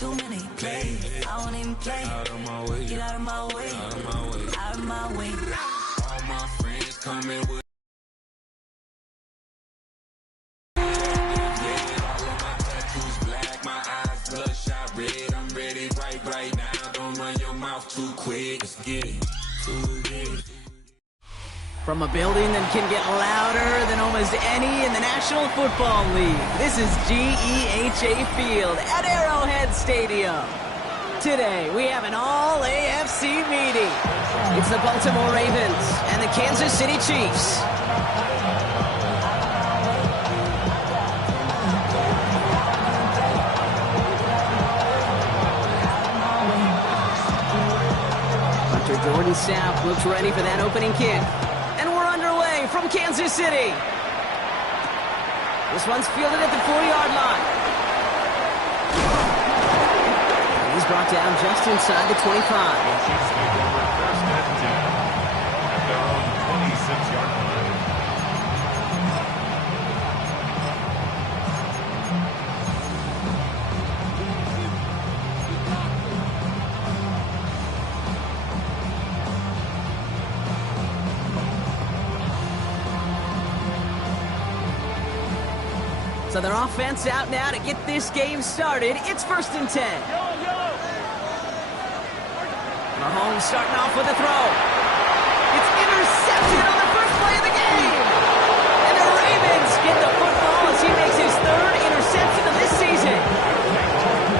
too many plays. I won't even play. Out of my way. Get out of my way. Out of my way. Out of my way. All my friends coming with. Right now, don't run your mouth too quick. Let's get it. From a building that can get louder than almost any in the National Football League, this is GEHA Field at Arrowhead Stadium. Today, we have an all-AFC meeting. It's the Baltimore Ravens and the Kansas City Chiefs. Jordan Sapp looks ready for that opening kick. And we're underway from Kansas City. This one's fielded at the 4-yard line. And he's brought down just inside the 25. Chiefs take over first and 10 at their own 26-yard line. So their offense out now to get this game started. It's 1st and 10. Mahomes starting off with a throw. It's intercepted on the first play of the game. And the Ravens get the football as he makes his 3rd interception of this season.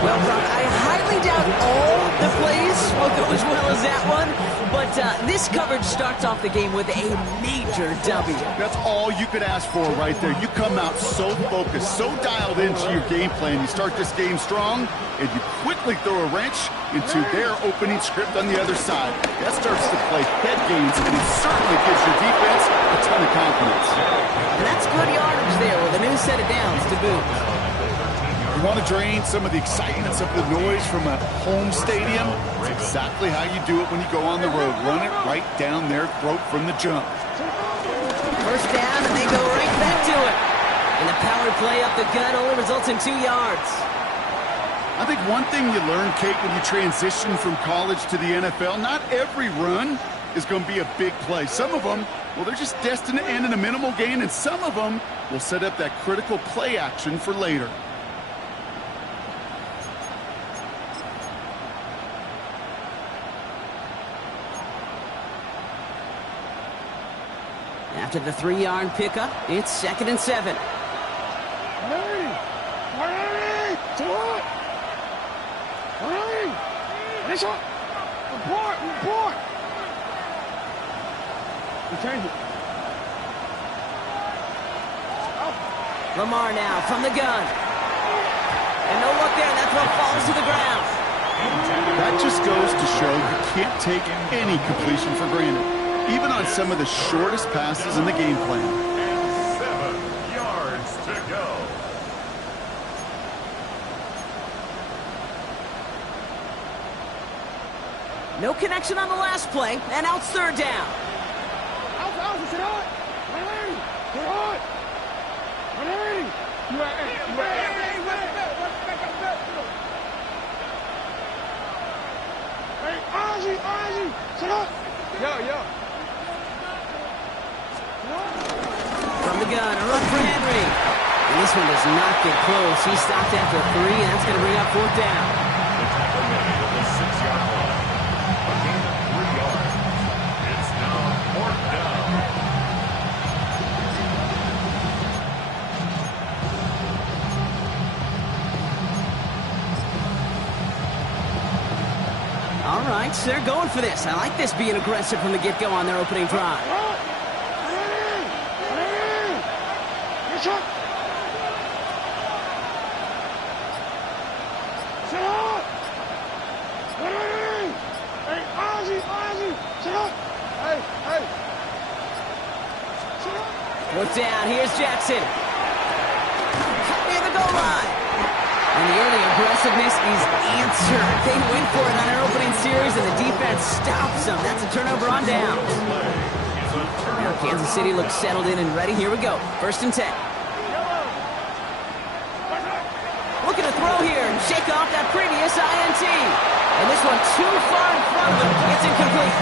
Well, Brock, I highly doubt all the plays will go as well as that one. But this coverage starts off the game with a major W. That's all you could ask for right there. You come out so focused, so dialed into your game plan. You start this game strong, and you quickly throw a wrench into their opening script on the other side. That starts to play head games, and it certainly gives your defense a ton of confidence. And that's good yardage there with a new set of downs to boot. You want to drain some of the excitement, some of the noise from a home stadium? It's exactly how you do it when you go on the road. Run it right down their throat from the jump. First down, and they go right back to it. And the power play up the gut only results in 2 yards. I think one thing you learn, Kate, when you transition from college to the NFL, not every run is going to be a big play. Some of them, well, they're just destined to end in a minimal gain, and some of them will set up that critical play action for later. After the 3-yard pickup, it's 2nd and 7. Lamar now from the gun. And no look there, that throw falls to the ground. That just goes to show you can't take any completion for granted, even on some of the shortest passes in the game plan. And 7 yards to go. No connection on the last play, and now it's 3rd down. From the gun, a run for Henry. And this one does not get close. He stopped after 3, and that's going to bring up 4th down. The tackle made at the 6-yard line. A gain of 3 yards. It's now 4th down. All right, so they're going for this. I like this being aggressive from the get-go on their opening drive. Fourth down, here's Jackson. Near the goal line. And the early aggressiveness is answered. They went for it on their opening series, and the defense stops them. That's a turnover on downs. Now Kansas City looks settled in and ready. Here we go. 1st and 10. Looking to throw here. shake off that previous INT. And this one too far in front of him. It's incomplete.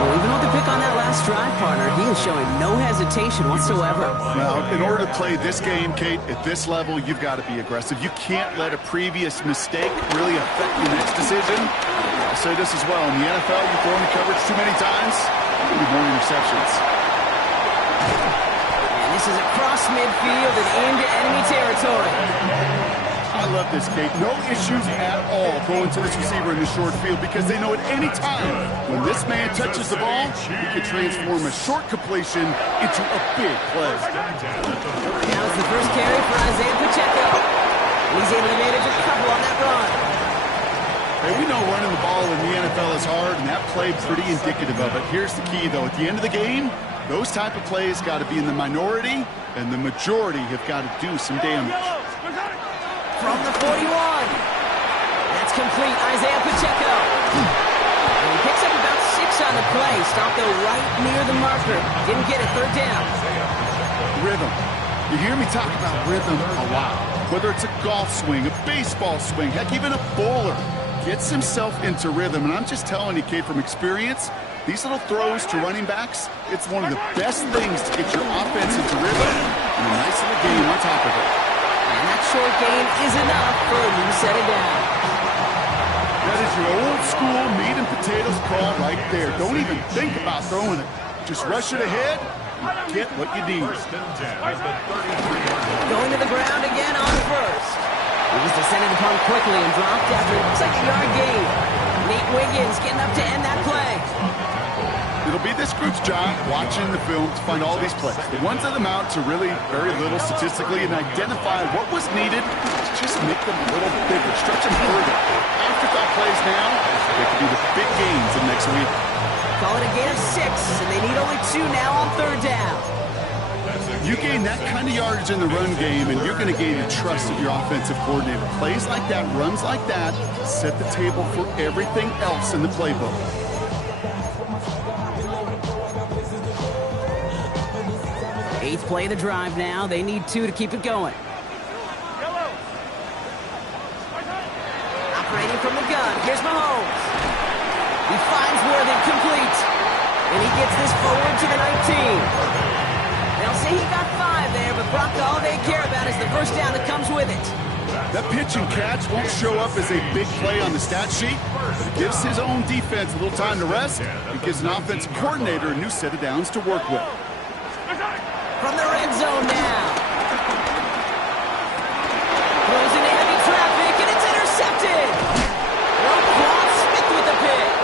Well, even with the pick on that last drive, partner, he is showing no hesitation whatsoever. Well, in order to play this game, Kate, at this level, you've got to be aggressive. You can't let a previous mistake really affect your next decision. I'll say this as well. In the NFL, you throw in the coverage too many times, you need more interceptions. And this is across midfield and into enemy territory. I love this, Kate. No issues at all going to this receiver in the short field because they know at any time when this man touches the ball, he can transform a short completion into a big play. Now it's the first carry for Isaiah Pacheco. He's able to manage a couple on that run. Hey, we know running the ball in the NFL is hard, and that play pretty indicative of it. Here's the key, though. At the end of the game, those type of plays got to be in the minority, and the majority have got to do some damage. From the 41. That's complete. Isaiah Pacheco. And he picks up about 6 on the play. Stopped though right near the marker. Didn't get it. Third down. Rhythm. You hear me talk about rhythm a lot. Whether it's a golf swing, a baseball swing, heck, even a bowler gets himself into rhythm. And I'm just telling you, Kate, from experience, these little throws to running backs, it's one of the best things to get your offense into rhythm and a nice little game on top of it. And that short gain is enough for a new set of down. That is your old school meat and potatoes call right there. Don't even think about throwing it. Just rush it ahead and get what you need. Going to the ground again on first. He was descended upon quickly and dropped after it looks like a yard gain. Nate Wiggins getting up to end that play. It'll be this group's job watching the film to find all these plays. The ones that amount to really very little statistically and identify what was needed to just make them a little bigger, stretch them further. Afterthought plays now, they could be the big gains of next week. Call it a gain of 6, and they need only 2 now on third down. You gain that kind of yardage in the run game, and you're going to gain the trust of your offensive coordinator. Plays like that, runs like that, set the table for everything else in the playbook. Eighth play of the drive now. They need 2 to keep it going. Operating from the gun. Here's Mahomes. He finds Worthy complete. And he gets this forward to the 19. They'll say he got 5 there, but Brock, all they care about is the first down that comes with it. That pitch and catch won't show up as a big play on the stat sheet, but it gives his own defense a little time to rest. It gives an offensive coordinator a new set of downs to work with. From the red zone now. Throws into heavy traffic, and it's intercepted. Roquan Smith with the pick.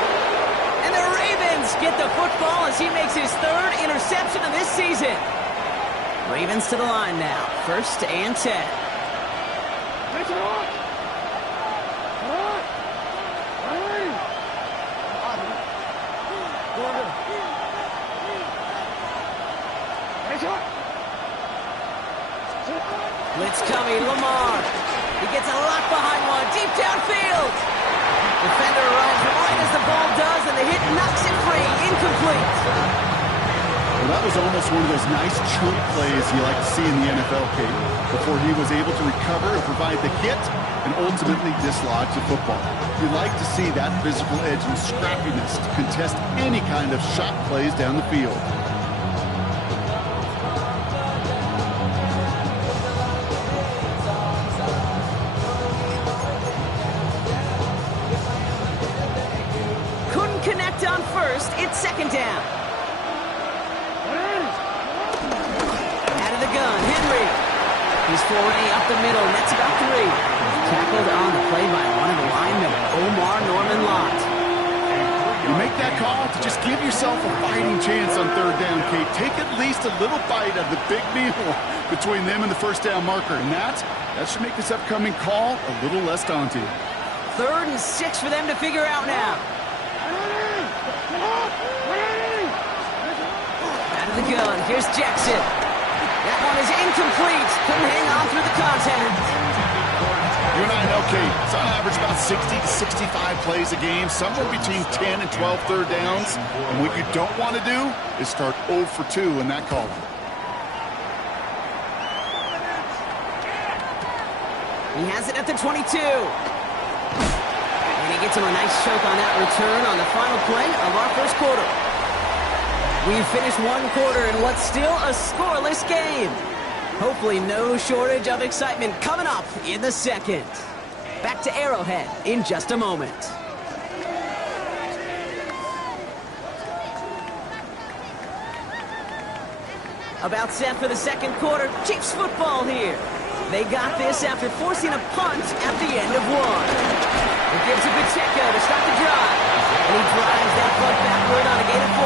And the Ravens get the football as he makes his 3rd interception of this season. Ravens to the line now. 1st and 10. Blitz coming, Lamar. He gets a lot behind one, deep downfield. Defender arrives right as the ball does, and the hit knocks it free, incomplete. Well, that was almost one of those nice chunk plays you like to see in the NFL, Kate, before he was able to recover and provide the hit and ultimately dislodge the football. You like to see that physical edge and scrappiness to contest any kind of shot plays down the field. Connect on first, it's 2nd down. Out of the gun, Henry. His foray up the middle, nets about 3. Tackled on the play by one of the linemen, Omar Norman Lott. You make that call to just give yourself a fighting chance on 3rd down, Kate. Take at least a little bite of the big meal between them and the 1st down marker. And that should make this upcoming call a little less daunting. 3rd and 6 for them to figure out now. Out of the gun, here's Jackson. That one is incomplete. Couldn't hang on through the contact. You and I know, Kate, it's on average about 60 to 65 plays a game, somewhere between 10 and 12 third downs. And what you don't want to do is start 0 for 2 in that column. He has it at the 22. And he gets him a nice choke on that return on the final play of our first quarter. We've finished one quarter in what's still a scoreless game. Hopefully no shortage of excitement coming up in the second. Back to Arrowhead in just a moment. About set for the second quarter. Chiefs football here. They got this after forcing a punt at the end of one. It gives to Pacheco to start the drive. And he drives that punt backward on a gain of 4.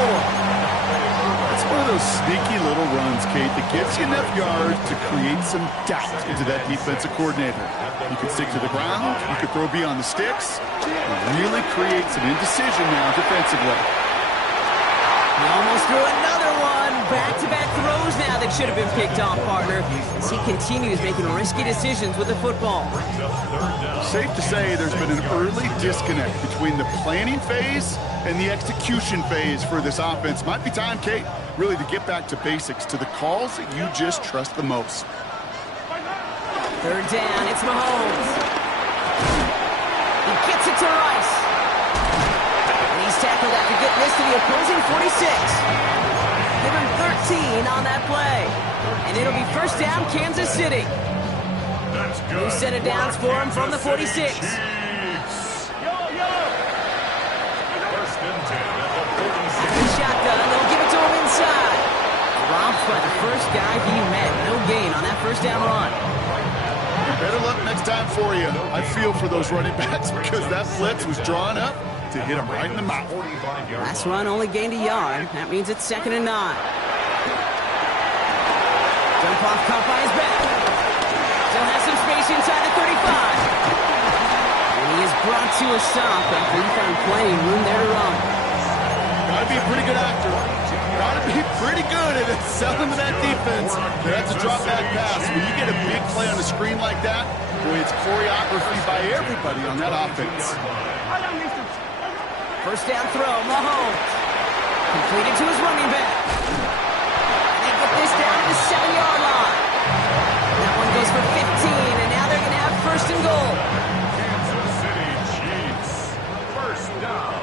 It's one of those sneaky little runs, Kate, that gets you enough yards to create some doubt into that defensive coordinator. You can stick to the ground, you can throw beyond the sticks, and really create some indecision now defensively. He almost threw another one. Back-to-back throws now that should have been picked off, partner, as he continues making risky decisions with the football. Safe to say there's been an early disconnect between the planning phase and the execution phase for this offense. Might be time, Kate, really to get back to basics, to the calls that you just trust the most. Third down, it's Mahomes. He gets it to Rice. And he's tackled after getting this to the opposing 46. Give him 13 on that play. And it'll be first down, Kansas City. New set of downs for him from the 46. First and 10 at the 46. Shotgun, they'll give it to him inside. Dropped by the first guy he met. No gain on that first down run. Better luck next time for you. I feel for those running backs because that blitz was drawn up to hit him right in the mouth. Last run only gained a yard. That means it's 2nd and 9. Jump off caught by his back. Still has some space inside the 35. And he is brought to a stop after he found plenty of room there to run. Gotta be a pretty good actor. Gotta be pretty good at selling to that defense. That's a drop back pass. When you get a big play on the screen like that, boy, it's choreography by everybody on that offense. First down throw, Mahomes. Completed to his running back. And they get this down to the 7-yard line. That one goes for 15, and now they're going to have first and goal. Kansas City Chiefs. First down.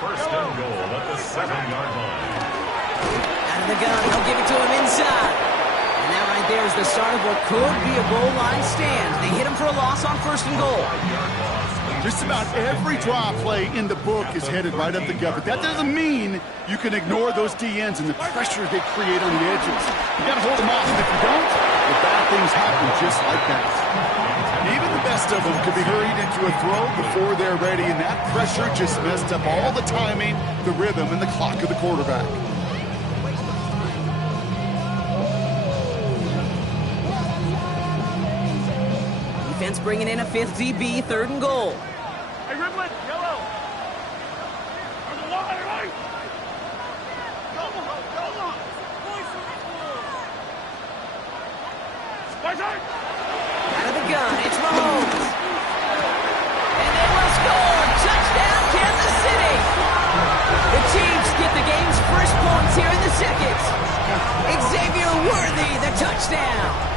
First and goal at the 7-yard line. Out of the gun, he'll give it to him inside. And that right there is the start of what could be a goal line stand. They hit him for a loss on first and goal. Just about every draw play in the book is headed right up the gut, but that doesn't mean you can ignore those DNs and the pressure they create on the edges. You got to hold them off, and if you don't, the bad things happen just like that. Even the best of them could be hurried into a throw before they're ready, and that pressure just messed up all the timing, the rhythm, and the clock of the quarterback. Defense bringing in a 5th DB, 3rd and goal. Hey, Ridley, yellow. On the line, right? Go on. Out of the gun, it's Mahomes. And they will score. Touchdown, Kansas City. The Chiefs get the game's first points here in the second. Xavier Worthy, the touchdown.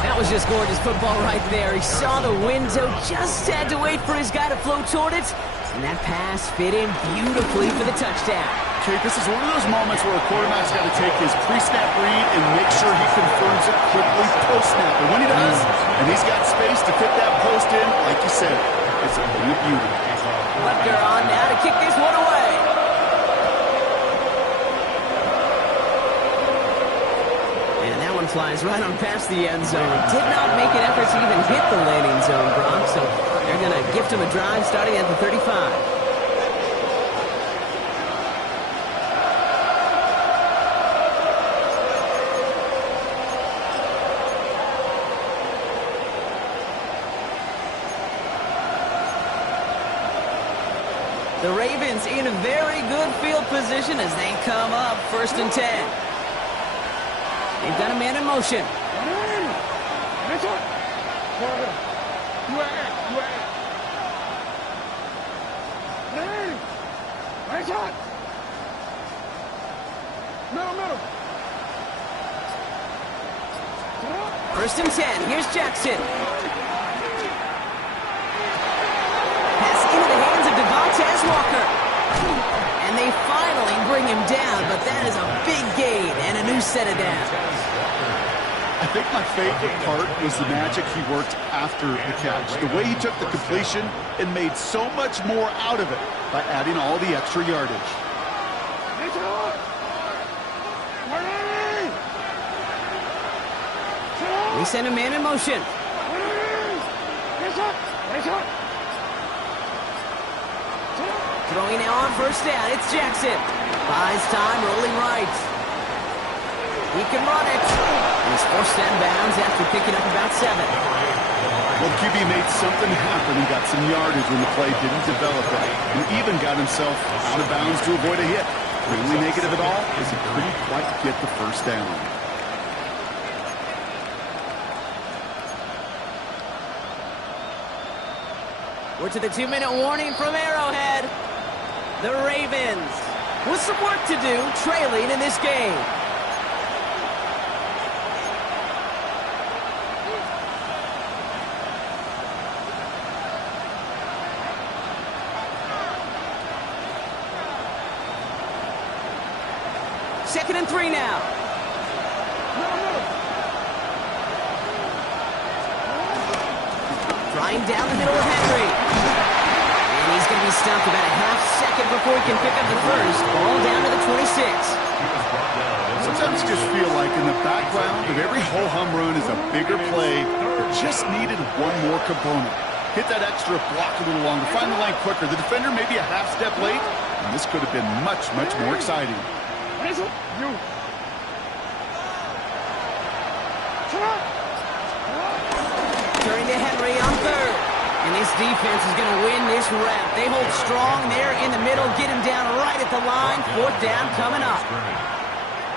That was just gorgeous football right there. He saw the window, just had to wait for his guy to flow toward it, and that pass fit in beautifully for the touchdown. Kate, this is one of those moments where a quarterback's got to take his pre-snap read and make sure he confirms it quickly post-snap. And when he does, and he's got space to fit that post in, like you said, it's a thing of beauty. Butker on now to kick this one away. Flies right on past the end zone. Did not make an effort to even hit the landing zone, Brock, so they're going to gift him a drive starting at the 35. The Ravens in a very good field position as they come up 1st and 10. They've got a man in motion. First and 10. Here's Jackson. Pass into the hands of Devontae Walker. And they finally bring him down, but that is a big gain and a new set of downs. I think my favorite part was the magic he worked after the catch. The way he took the completion and made so much more out of it by adding all the extra yardage. They send a man in motion. Throwing now on first down. It's Jackson. Buys time, rolling right. He can run it. And he's forced out of bounds after picking up about 7. Well, QB made something happen and got some yardage when the play didn't develop right. And even got himself out of bounds to avoid a hit. The only negative at all is he couldn't quite get the first down. We're to the 2-minute warning from Arrowhead. The Ravens with some work to do, trailing in this game. Second and 3 now. Flying down the middle of Henry. And he's going to be stopped about a half second before he can pick up the first. Ball down to the 26. Sometimes you just feel like in the background of every ho-hum run is a bigger play that just needed one more component. Hit that extra block a little longer, find the line quicker. The defender may be a half step late, and this could have been much, much more exciting. Turning to Henry on third. And this defense is going to win this rep. They hold strong there in the middle, get him down right at the line. Fourth down coming up.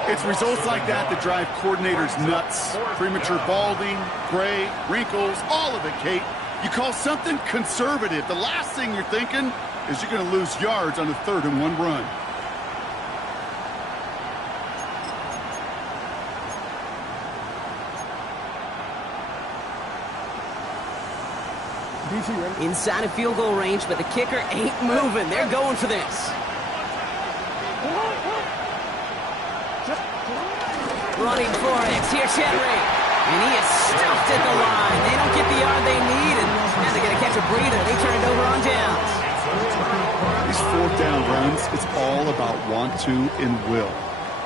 It's results like that that drive coordinators nuts. Premature balding, gray, wrinkles, all of it, Kate. You call something conservative. The last thing you're thinking is you're going to lose yards on a 3rd and 1 run. Inside of field goal range, but the kicker ain't moving. They're going for this. Running for it. Here's Henry. And he is stuffed at the line. They don't get the yard they need, and now they're going to catch a breather. They turn it over on downs. These 4th down runs, it's all about want to and will.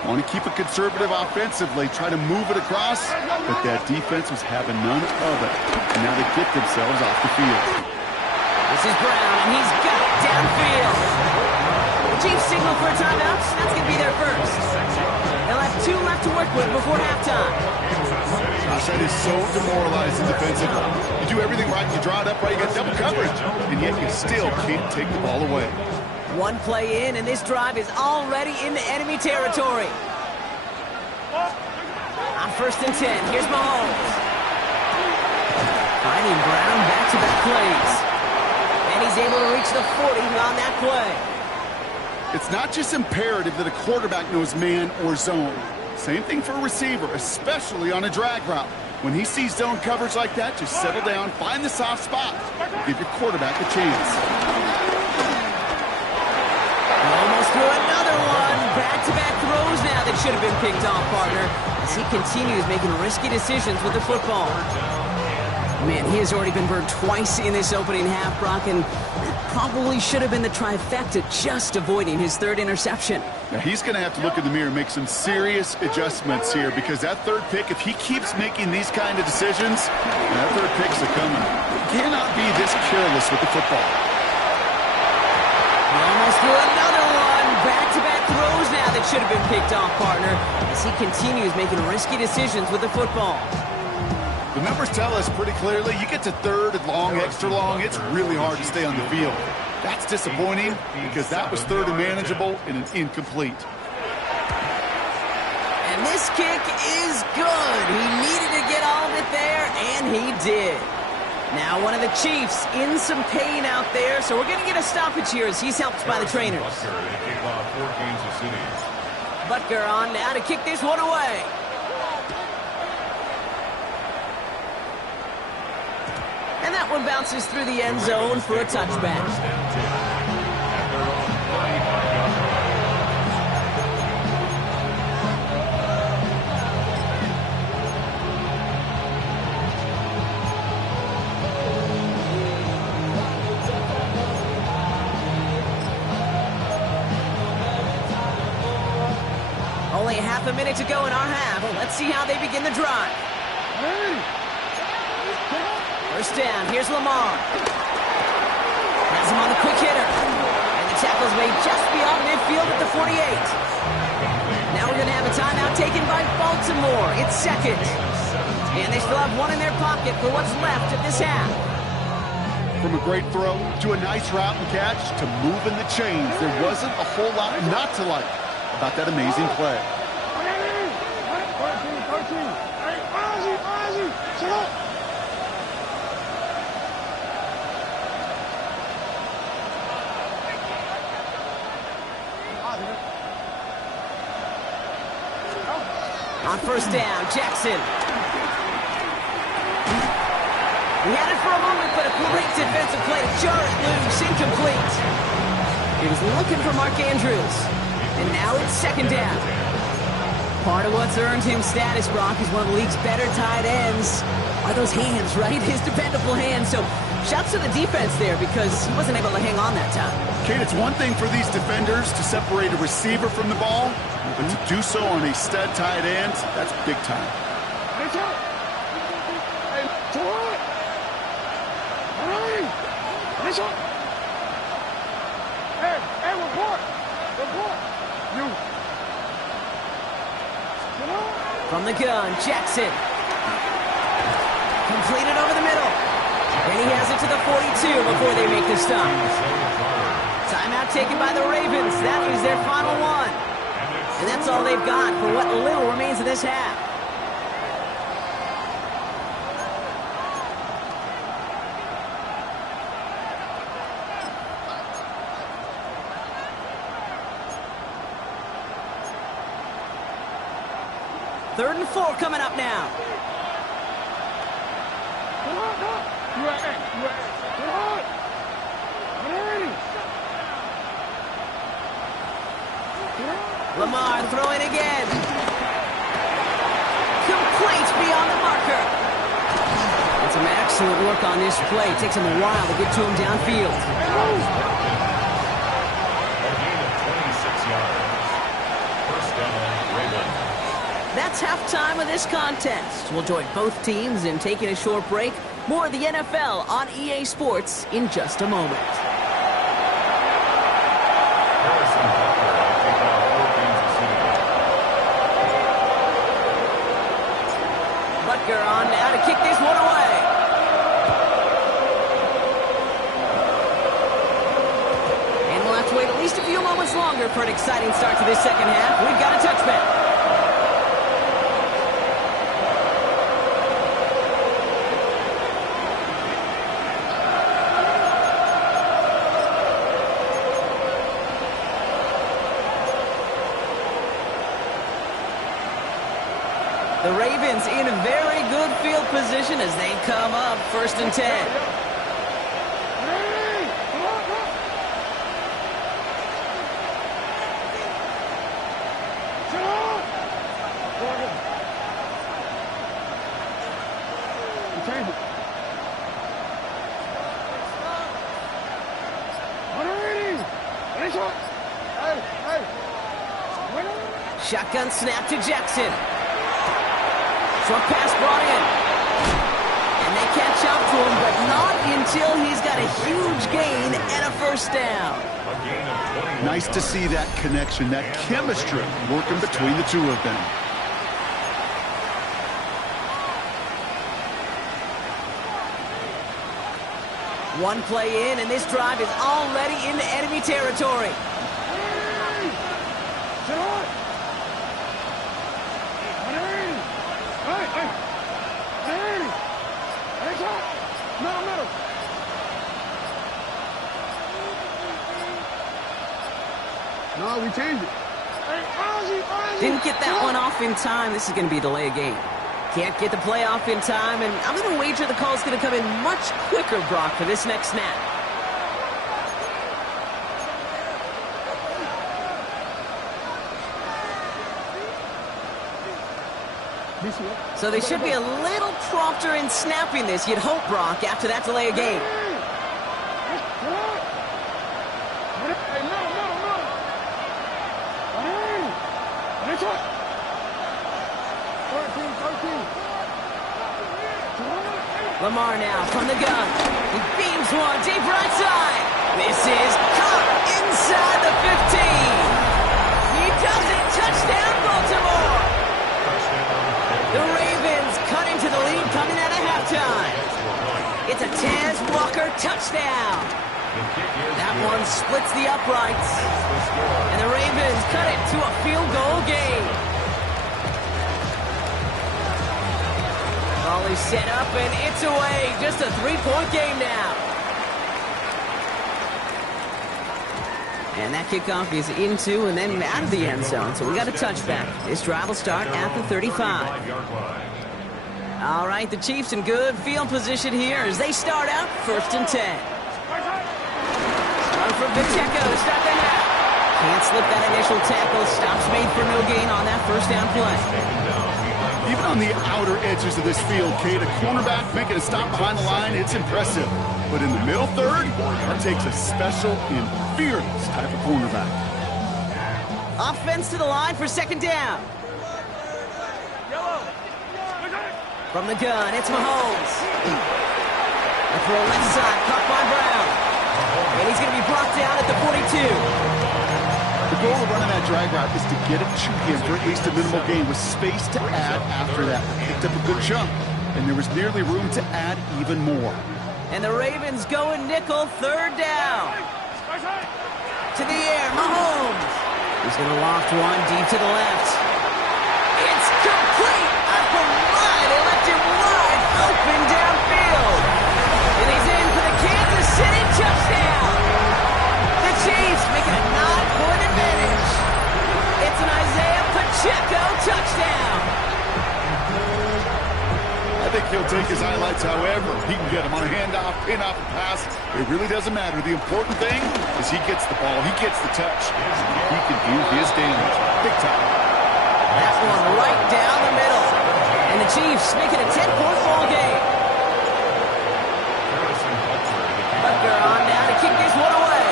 Want to keep it conservative offensively, try to move it across, but that defense was having none of it. And now they get themselves off the field. This is Brown, and he's got it downfield. The Chiefs signal for a timeout. That's going to be their first. They'll have 2 left to work with before halftime. Josh, that is so demoralizing defensively. You do everything right, you draw it up right, you got double coverage, and yet you still can't take the ball away. One play in, and this drive is already into enemy territory. On first and 10, here's Mahomes. Finding Brown back-to-back plays. And he's able to reach the 40 on that play. It's not just imperative that a quarterback knows man or zone. Same thing for a receiver, especially on a drag route. When he sees zone coverage like that, just settle down, find the soft spot, give your quarterback a chance. Almost threw another one. Back-to-back throws now that should have been picked off, partner, as he continues making risky decisions with the football. Man, he has already been burned twice in this opening half, Brock, and that probably should have been the trifecta, just avoiding his 3rd interception. Now, he's going to have to look in the mirror and make some serious adjustments here, because that 3rd pick, if he keeps making these kind of decisions, that 3rd pick's a coming. He cannot be this careless with the football. He almost threw another one. Back-to-back throws now that should have been picked off, partner, as he continues making risky decisions with the football. The numbers tell us pretty clearly, you get to 3rd and long, extra long, it's really hard to stay on the field. That's disappointing because that was 3rd and manageable and an incomplete. And this kick is good. He needed to get all of it there, and he did. Now one of the Chiefs in some pain out there, so we're going to get a stoppage here as he's helped by the trainers. Butker on now to kick this one away. And that one bounces through the end zone for a touchback. First and 10 at their own 35-yard line. Only half a minute to go in our half. Well, let's see how they begin the drive. First down, here's Lamar. Has him on the quick hitter. And the tackle's made just beyond midfield at the 48. Now we're going to have a timeout taken by Baltimore. It's second. And they still have one in their pocket for what's left of this half. From a great throw to a nice route and catch to moving the chains, there wasn't a whole lot not to like about that amazing play. On first down, Jackson. He had it for a moment, but a great defensive play to jar it loose, incomplete. He was looking for Mark Andrews. And now it's second down. Part of what's earned him status, Brock, is one of the league's better tight ends. Are those hands, right? His dependable hands. So shouts to the defense there because he wasn't able to hang on that time. Kate, it's one thing for these defenders to separate a receiver from the ball, but to do so on a stud tight end, that's big time. Hey, report! You. From the gun, Jackson. Completed over the middle. And he has it to the 42 before they make the stop. Timeout taken by the Ravens. That is their final one. And that's all they've got for what little remains of this half. Third and 4 coming up now. Lamar throwing again. Complete beyond the marker. And some excellent work on this play. It takes him a while to get to him downfield. A gain of 26 yards. First down, Ravens. That's halftime of this contest. We'll join both teams in taking a short break. More of the NFL on EA Sports in just a moment. Harrison Butker has taken out 4 games this season. Butker on now to kick this one away. And we'll have to wait at least a few moments longer for an exciting start to this second half. We've got a touchback. The Ravens in a very good field position as they come up first and 10. Shotgun snap to Jackson. Short pass brought in. And they catch up to him, but not until he's got a huge gain and a first down. A gain of 21 Nice to see that connection, that chemistry working between the two of them. One play in, and this drive is already into enemy territory. No, we changed it. Didn't get that one off in time. This is going to be a delay of game. Can't get the play off in time, and I'm going to wager the call's going to come in much quicker, Brock, for this next snap. So they should be a little prompter in snapping this, you'd hope, Brock, after that delay of game. Lamar now from the gun. He beams one deep right side. This is caught inside the 15. He does it. Touchdown, Baltimore. The Ravens cut into the lead coming out of halftime. It's a Taz Walker touchdown. That one splits the uprights. And the Ravens cut it to a field goal game. Ball is set up and it's away. Just a 3-point game now. And that kickoff is into and then out of the end zone. So we got a touchback. This drive will start at the 35. All right, the Chiefs in good field position here as they start out 1st and 10. Run from Pacheco to start the half. Can't slip that initial tackle. Stops made for no gain on that first down play. Even on the outer edges of this field, Kate, a cornerback making a stop behind the line, it's impressive. But in the middle third, that takes a special and fearless type of cornerback. Offense to the line for 2nd down. From the gun, it's Mahomes. A throw left side, caught by Brown. And he's going to be brought down at the 42. The goal of running that drag route is to get it to him for at least a minimal gain with space to add after that. Picked up a good chunk, and there was nearly room to add even more. And the Ravens going nickel, 3rd down. To the air, Mahomes. He's going to loft one deep to the left. It's complete. Up and wide. They left him wide open downfield. And he's in for the Kansas City touchdown. The Chiefs making a 9-point advantage. It's an Isaiah Pacheco touchdown. I think he'll take his highlights however he can get them on a handoff, pin-off, and pass. It really doesn't matter. The important thing is he gets the ball, he gets the touch. He can do his damage. Big time. That one right down the middle. And the Chiefs making a 10-point ball game. Butker on now to kick this one away.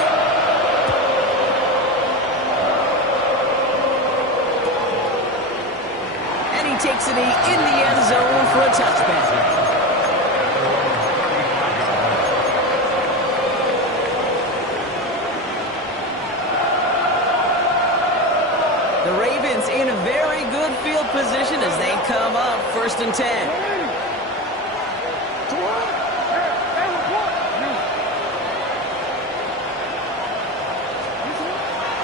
And he takes a knee in the end zone for a touchback. The Ravens in a very good field position as they come up 1st and 10.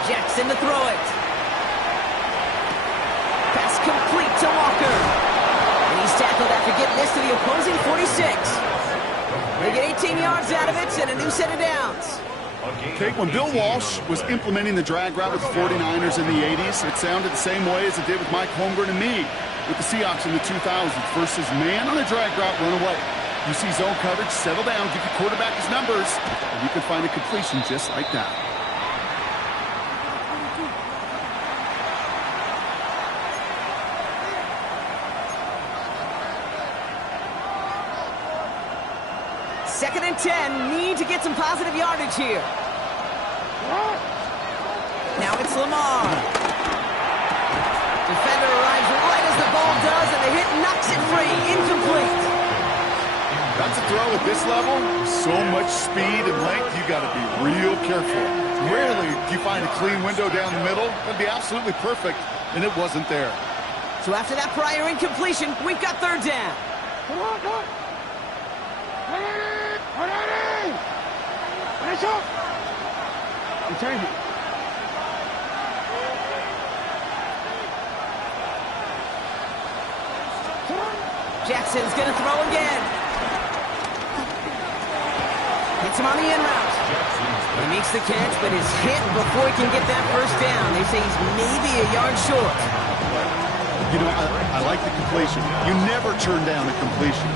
Jackson to throw it. Pass complete to Walker. And he's tackled after getting this to the opposing 46. They get 18 yards out of it and a new set of downs. Okay, when Bill Walsh was implementing the drag route with the 49ers in the 80s, it sounded the same way as it did with Mike Holmgren and me with the Seahawks in the 2000s versus man on a drag route, run away. You see zone coverage, settle down, give your quarterback his numbers, and you can find a completion just like that. Second and 10, need to get some positive yardage here. Now it's Lamar. Defender arrives right as the ball does, and the hit knocks it free. Incomplete. That's a throw at this level. So much speed and length, you got to be real careful. Rarely do you find a clean window down the middle. That'd be absolutely perfect, and it wasn't there. So after that prior incompletion, we've got 3rd down. Come on, come on. Finish up. And change it. Jackson's going to throw again. Hits him on the in route. He makes the catch, but is hit before he can get that first down. They say he's maybe a yard short. You know, I like the completion. You never turn down a completion.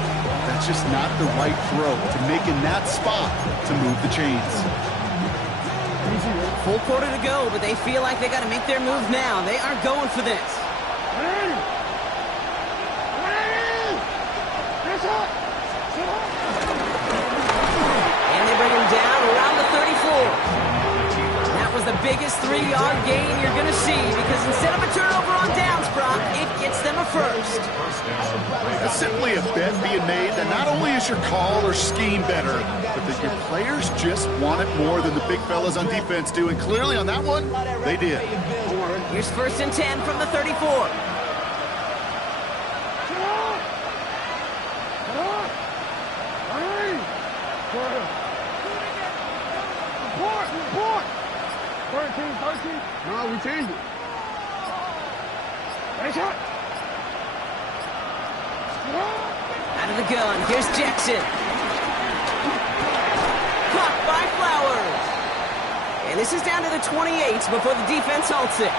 That's just not the right throw to make in that spot to move the chains. Full quarter to go, but they feel like they got to make their move now. They are going for this. And they bring him down around the 34. That was the biggest 3-yard gain you're going to see because instead of a turnover on downs, Brock, it gets them a first. That's simply a bet being made that not only is your call or scheme better, but that your players just want it more than the big fellas on defense do. And clearly on that one, they did. Here's 1st and 10 from the 34. No, we changed it. Nice shot. Out of the gun, here's Jackson. Caught by Flowers. And this is down to the 28 before the defense halts it.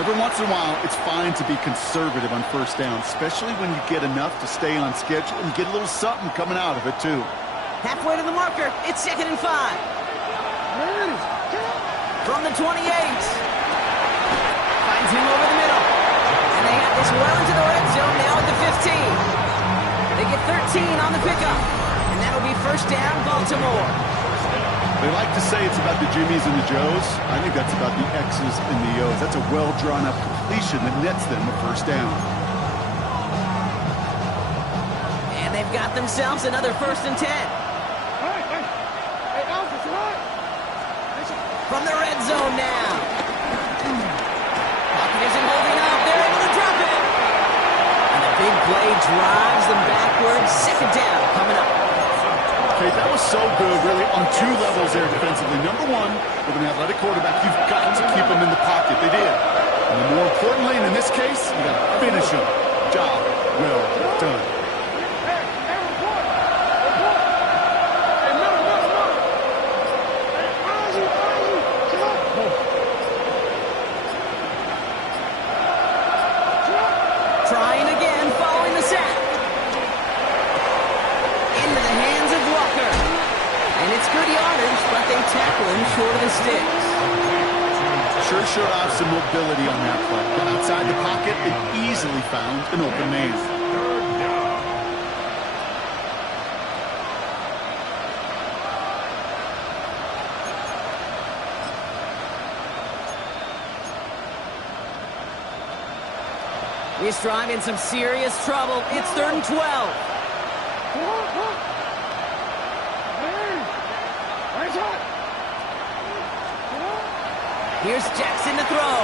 Every once in a while, it's fine to be conservative on 1st down, especially when you get enough to stay on schedule and get a little something coming out of it, too. Halfway to the marker, it's 2nd and 5. From the 28. Finds him over the middle. And they have this well into the red zone now at the 15. They get 13 on the pickup. And that'll be 1st down, Baltimore. They like to say it's about the Jimmies and the Joes. I think that's about the X's and the O's. That's a well-drawn-up completion that nets them a 1st down. And they've got themselves another 1st and 10. From the red zone now. Pocket isn't holding up. They're able to drop it. And the big play drives them backwards. 2nd down coming up. Okay, that was so good, really, on 2 levels there defensively. Number one, with an athletic quarterback, you've got to keep them in the pocket. They did. And then more importantly, and in this case, you got to finish them. Job well done. Trying again, following the sack. Into the hands of Walker. And it's good yardage, but they tackle him short of the sticks. Sure showed off some mobility on that play. Got outside the pocket and easily found an open man. This drive in some serious trouble. It's 3rd and 12. Here's Jackson to throw.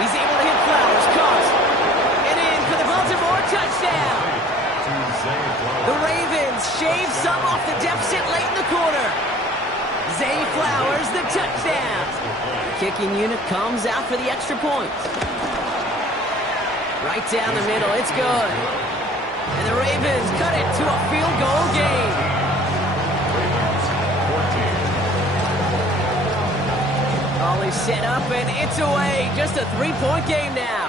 He's able to hit Flowers. Caught. And in for the Baltimore touchdown. The Ravens shave some off the deficit late in the quarter. Zay Flowers, the touchdown. Kicking unit comes out for the extra point. Right down the middle, it's good. And the Ravens cut it to a field goal game. All is set up and it's away. Just a 3-point game now.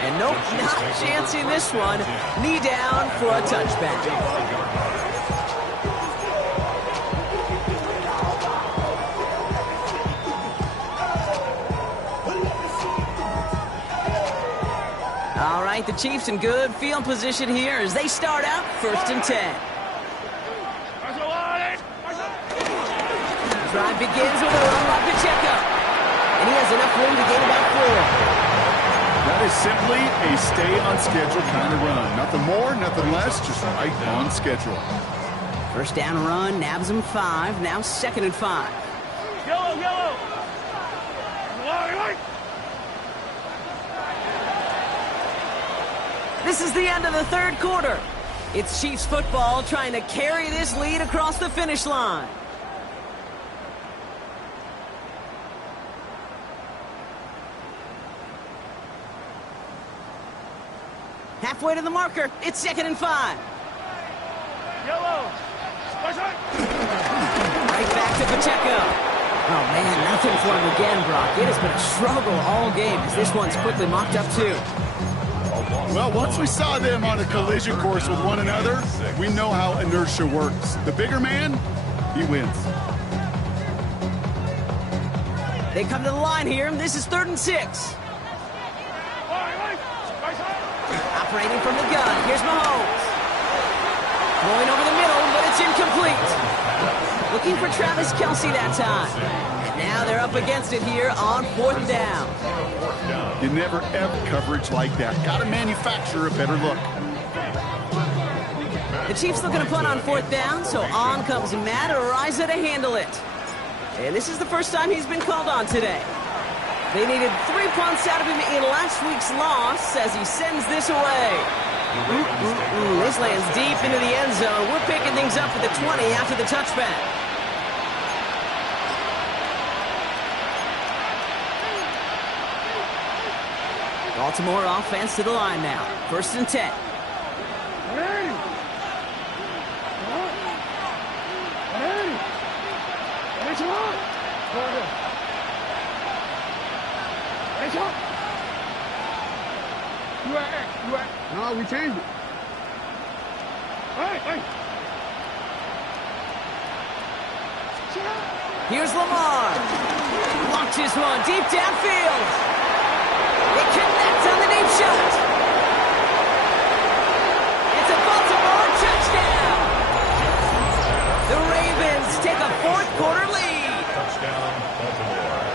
And nope, not chancing this one. Knee down for a touchback. All right, the Chiefs in good field position here as they start out 1st and 10. The drive begins with a run by Pacheco. And he has enough room to gain about 4. That is simply a stay-on-schedule kind of run. Nothing more, nothing less, just right on schedule. 1st down run, nabs him 5. Now 2nd and 5. Yellow. This is the end of the 3rd quarter. It's Chiefs football trying to carry this lead across the finish line. Halfway to the marker, it's 2nd and 5. Yellow. Right Oh, man, nothing for him again, Brock. It has been a struggle all game as this one's quickly mocked up, too. Well, once we saw them on a collision course with one another, we know how inertia works. The bigger man, he wins. They come to the line here. This is 3rd and 6. Operating from the gun. Here's Mahomes. Going over the middle, but it's incomplete. Looking for Travis Kelce that time. And now they're up against it here on 4th down. You never ever coverage like that. Got to manufacture a better look. The Chiefs looking to punt on 4th down, so on comes Matt Araiza to handle it. And this is the first time he's been called on today. They needed 3 punts out of him in last week's loss as he sends this away. This lands deep into the end zone. We're picking things up at the 20 after the touchback. Baltimore offense to the line now. 1st and 10. No, we changed it. Hey. Here's Lamar. Launches one deep downfield. They connect on the deep shot. It's a Baltimore touchdown. The Ravens take a 4th quarter lead. Touchdown, Baltimore.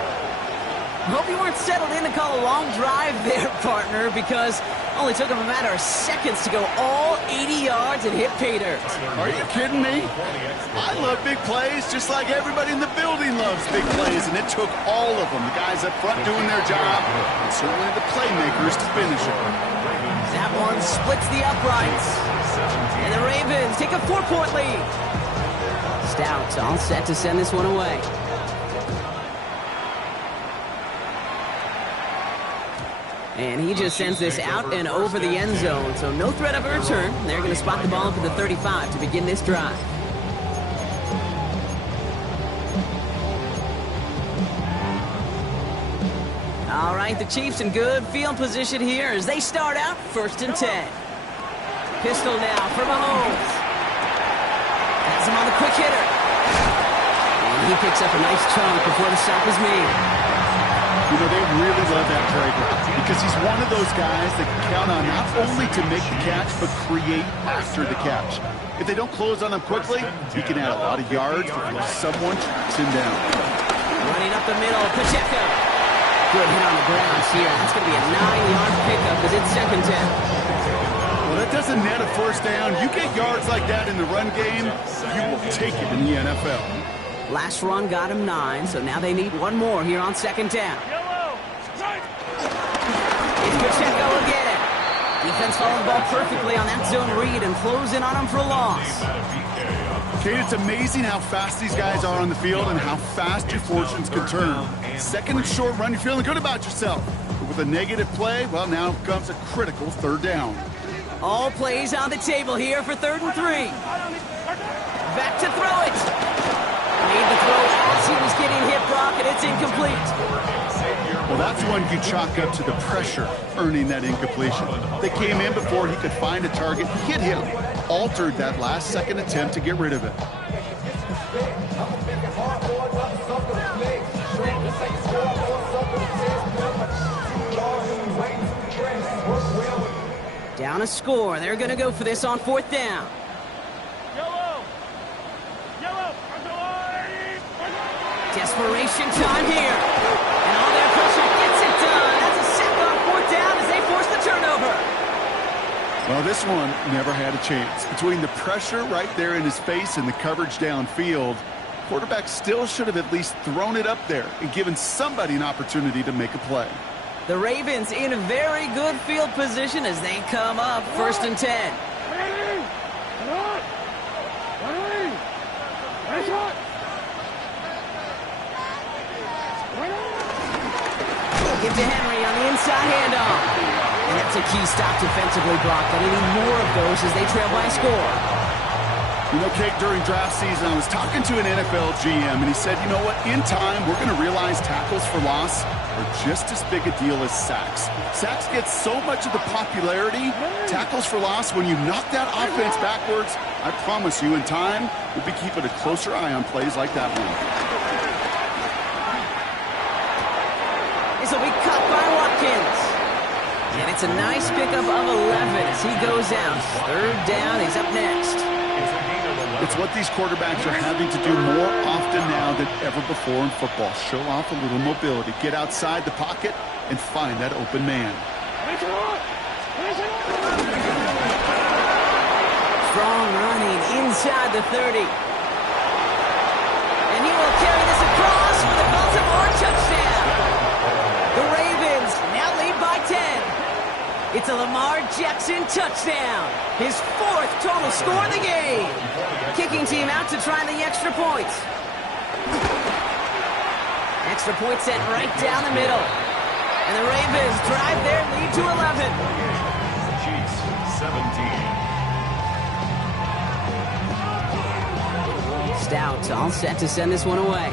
Hope you weren't settled in to call a long drive there, partner, because it only took them a matter of seconds to go all 80 yards and hit pay dirt. Are you kidding me? I love big plays just like everybody in the building loves big plays, and it took all of them. The guys up front doing their job, and certainly the playmakers to finish it. That one splits the uprights. And the Ravens take a 4-point lead. Stout all set to send this one away. And he just sends this out and over the end zone, so no threat of a return. They're going to spot the ball up at the 35 to begin this drive. All right, the Chiefs in good field position here as they start out 1st and 10. Pistol now for Mahomes. Has him on the quick hitter. And he picks up a nice chunk before the stop is made. You know, they really love that trade because he's one of those guys that can count on not only to make the catch, but create after the catch. If they don't close on him quickly, he can add a lot of yards before someone tracks him down. Running up the middle, Pacheco. Good hit on the grounds here. That's going to be a 9-yard pickup as it's 2nd down. Well, that doesn't net a 1st down. You get yards like that in the run game, you will take it in the NFL. Last run got him 9, so now they need one more here on 2nd down. It's Pacheco again. Defense following the ball perfectly on that zone read and close in on him for a loss. Kate, it's amazing how fast these guys are on the field and how fast your fortunes can turn. 2nd and short run, you're feeling good about yourself. But with a negative play, well, now comes a critical 3rd down. All plays on the table here for 3rd and 3. Back to throw it. Made the throw as he was getting hit, Brock, and it's incomplete. Well, that's one you chalk up to the pressure earning that incompletion. They came in before he could find a target, hit him, altered that last-second attempt to get rid of it. Down a score. They're going to go for this on 4th down. Desperation time here. And all their pressure gets it done. That's a sack on 4th down as they force the turnover. Well, this one never had a chance. Between the pressure right there in his face and the coverage downfield, quarterback still should have at least thrown it up there and given somebody an opportunity to make a play. The Ravens in a very good field position as they come up 1st and 10. Give to Henry on the inside handoff. And that's a key stop defensively blocked. But they need more of those as they trail by a score. You know, Kate, during draft season, I was talking to an NFL GM, and he said, you know what, in time, we're going to realize tackles for loss are just as big a deal as sacks. Sacks get so much of the popularity. Tackles for loss, when you knock that offense backwards, I promise you, in time, we'll be keeping a closer eye on plays like that one. This will be cut by Watkins. And it's a nice pickup of 11 as he goes out. Third down, he's up next. It's what these quarterbacks are having to do more often now than ever before in football. Show off a little mobility. Get outside the pocket and find that open man. Strong running inside the 30. And he will carry this across for the Baltimore touchdown. The Ravens now lead by 10. It's a Lamar Jackson touchdown. His 4th total score of the game. Kicking team out to try the extra points. Extra point sent right down the middle. And the Ravens drive their lead to 11. Chiefs 17. Stout all set to send this one away.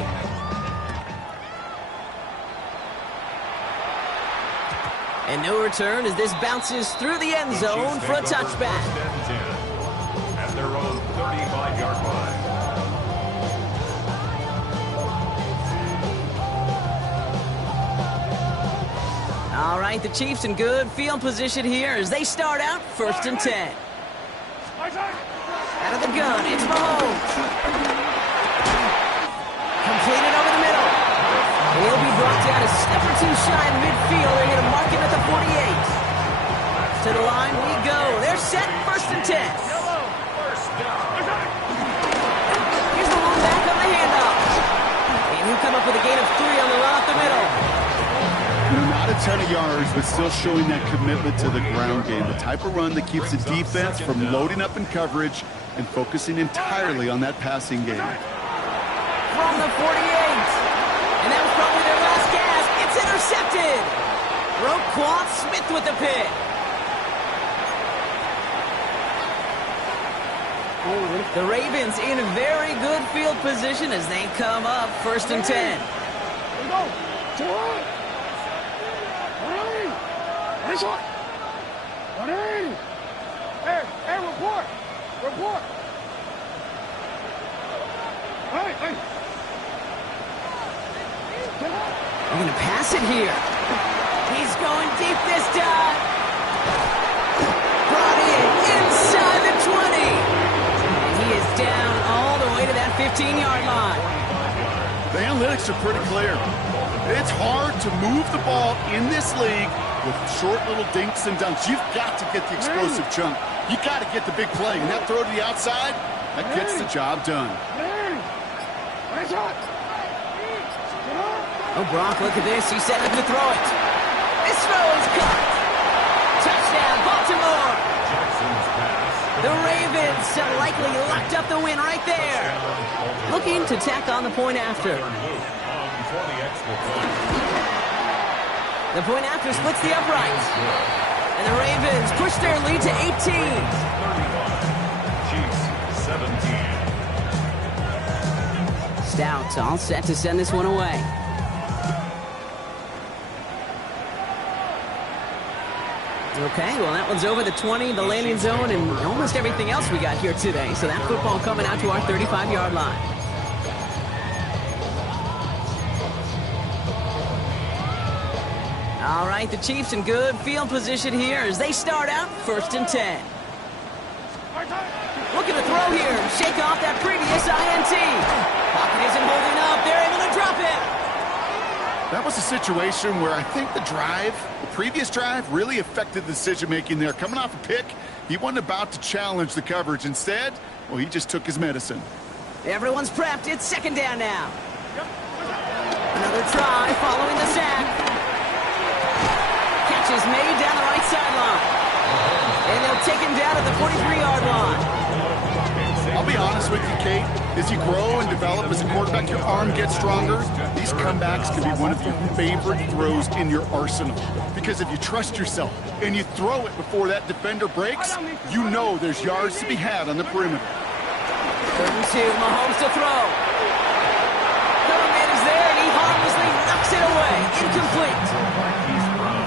And no return as this bounces through the end zone for a touchback. At their own 35-yard line. All right, the Chiefs in good field position here as they start out 1st and 10. Out of the gun, it's Mahomes. Completed over the middle. He'll be brought down a step or two shy in midfield. They're going to mark him at the 48. To the line we go. They're set, 1st and 10. Here's the long back on the handoff. And he'll come up with a gain of 3 on the run up the middle. Not a ton of yards, but still showing that commitment to the ground game. The type of run that keeps the defense from loading up in coverage and focusing entirely on that passing game. From the 48. And that was probably their last gasp. It's intercepted. Roquan Smith with the pick. The Ravens in very good field position as they come up 1st and 10. Hey, report. Hey. They're going to pass it here. He's going deep this time. Brought in inside the 20. And he is down all the way to that 15-yard line. The analytics are pretty clear. It's hard to move the ball in this league with short little dinks and dunks. You've got to get the explosive chunk. You got to get the big play. And that throw to the outside, that gets the job done. Oh, Brock, look at this. He's set up to throw it. This throw is caught. Touchdown, Baltimore. The Ravens have likely locked up the win right there. Looking to tack on the point after. The point after splits the uprights. And the Ravens push their lead to 18. Chiefs 17. Stout all set to send this one away. Okay, well, that one's over the 20, the landing zone, and almost everything else we got here today. So that football coming out to our 35-yard line. All right, the Chiefs in good field position here as they start out 1st and 10. Looking to throw here, shake off that previous INT. Pocket isn't holding up. They're able to drop it. That was a situation where I think the previous drive, really affected the decision-making there. Coming off a pick, he wasn't about to challenge the coverage. Instead, well, he just took his medicine. Everyone's prepped. It's 2nd down now. Another try following the sack. Catch is made down the right sideline. And they'll take him down at the 43-yard line. I'll be honest with you, Kate. As you grow and develop as a quarterback, your arm gets stronger. These comebacks can be one of your favorite throws in your arsenal. Because if you trust yourself and you throw it before that defender breaks, you know there's yards to be had on the perimeter. 3rd and 2. Mahomes to throw. Thurman is there, and he harmlessly knocks it away. Incomplete.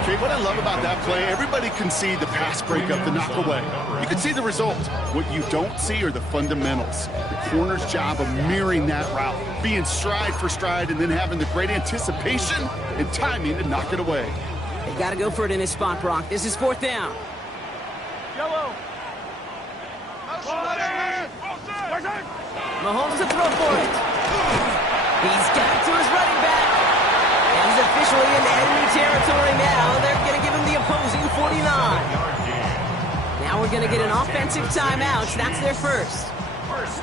Okay, what I love about that play, everybody can see the pass breakup, the knock away. You can see the result. What you don't see are the fundamentals. The corner's job of mirroring that route, being stride for stride, and then having the great anticipation and timing to knock it away. They got to go for it in this spot, Brock. This is 4th down. Yellow. Mahomes to throw for it. He's got it to his running back. And he's officially in enemy territory now. They're going to give him the opposing 49. Now we're going to get an offensive timeout. That's their first.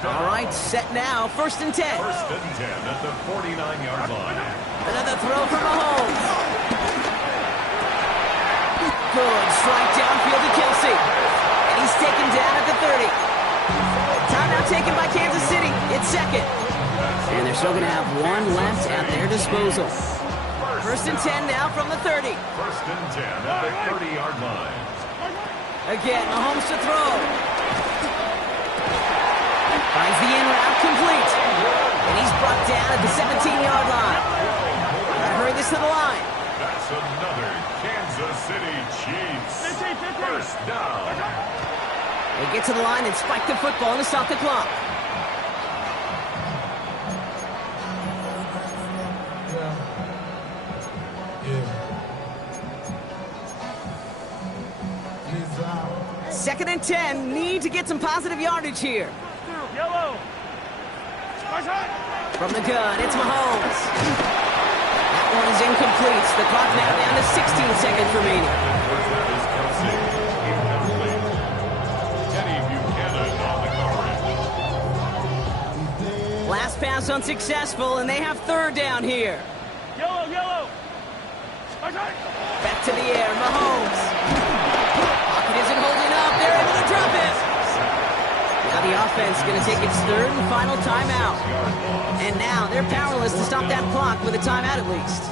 All right, set now. 1st and 10. 1st and 10 at the 49-yard line. Another throw for Mahomes. Good strike downfield to Kelsey. And he's taken down at the 30. Timeout taken by Kansas City. It's 2nd. And they're still going to have one left at their disposal. 1st and 10 now from the 30. 1st and 10 at the 30-yard line. Again, Mahomes to throw. Finds the in route complete. And he's brought down at the 17-yard line. I heard this to the line. That's another Kansas City Chiefs. 1st down. They get to the line and spike the football to stop the clock. Second and 10. Need to get some positive yardage here. Yellow. From the gun, it's Mahomes. That one is incomplete. The clock now down to 16 seconds remaining. That is Kelsey. Incomplete. Teddy Buchanan on the coverage. Last pass unsuccessful, and they have 3rd down here. Yellow, yellow. Back to the air, Mahomes. Pocket isn't holding up. They're able to drop it. Now the offense is going to take its 3rd and final timeout. And now they're powerless to stop that clock with a timeout at least.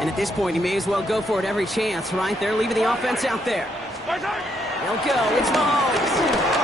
And at this point, you may as well go for it every chance, right? They're leaving the offense out there. They'll go. It's Mahomes.